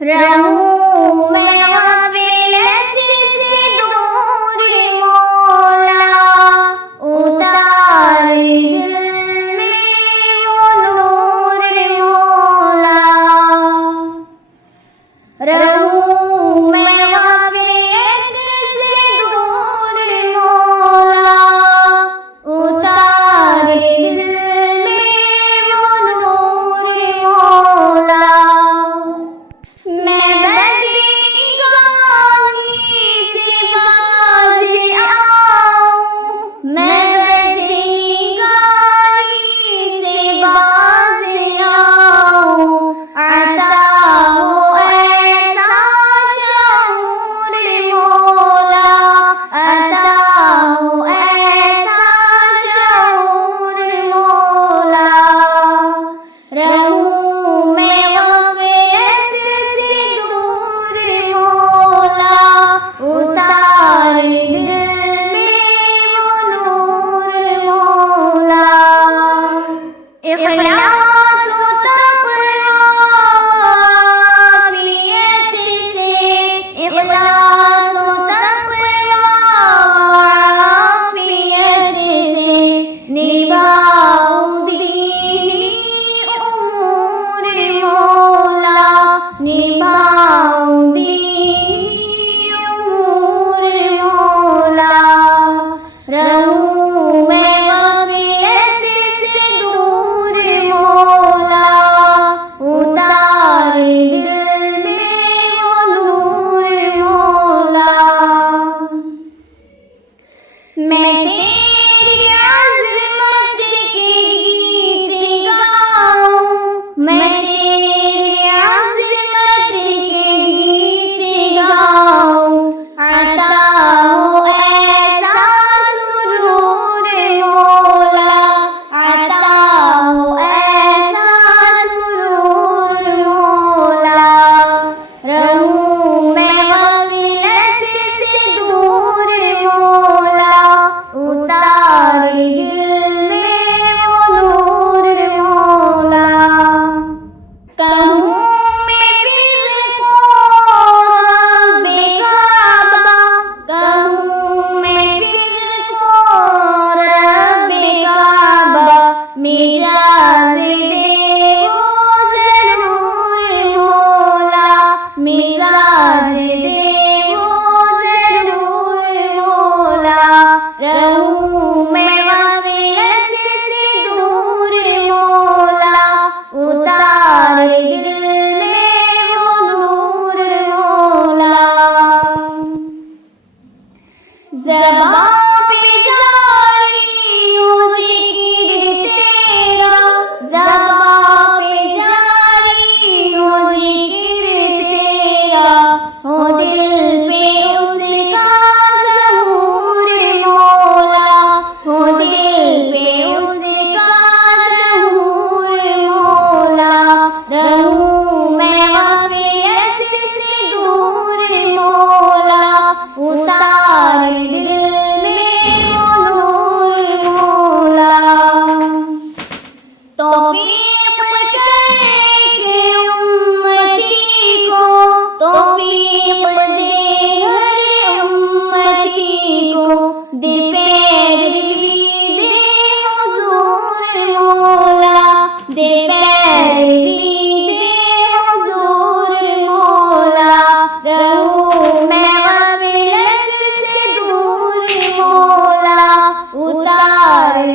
रहूं मैं ग़फ़लत से दूर मौला, उतार दिल में वो नूर मौला। रहूं मैं ग़फ़लत से दूर मौला, उतार दिल में वो नूर मौला। मैं बदनिगाही से बाज़ आऊं, मैं बदनिगाही से बाज़ आऊं, अता हो ऐसा शऊर मौला, अता हो ऐसा शऊर मौला। रहूं मैं ग़फ़लत से दूर मौला, उतार दिल में वो नूर मौला। इख़लास व तक़वा आफ़ियत से, इख़लास व तक़वा आफ़ियत से निभाऊं दीनी उमूर मौला, निभाऊं दीनी उमूर मौला। रहूं मैं ग़फ़लत से दूर मौला, उतार दिल में वो नूर मौला। मैं तेरी अज़मत के गीत गाऊं, मैं तेरी अज़मत के गीत गाऊं, अता हो ऐसा सुरूर मौला, अता हो ऐसा सुरूर मौला। रहूं मैं ग़फ़लत से दूर मौला, उतार दिल में वो नूर मौला। कहूं मैं फिज़ को रब्बे काबा, कहूं मैं फिज़ को रब्बे काबा, मिजाज़ दे वो ज़रूर मौला, मिजाज दे वो ज़रूर मौला। रहूं मैं ग़फ़लत से दूर मौला, उतार दिल में वो नूर मौला। ज़बां पे जारी हो ज़िक्र तेरा, ज़बां पे जारी हो ज़िक्र तेरा, हो दिल पे उसका ज़हूर मौला, हो दिल पे उसका ज़हूर मौला। रहूं मैं ग़फ़लत से दूर मौला, उतार दिल में वो नूर मौला। तौफ़ीक़ करके उम्मती को, तौफ़ीक़ दे हर उम्मती को, दे पैरवी दे हुज़ूर मौला, दे पैरवी दे हुज़ूर मौला। रहूं मैं ग़फ़लत से दूर मौला, उतार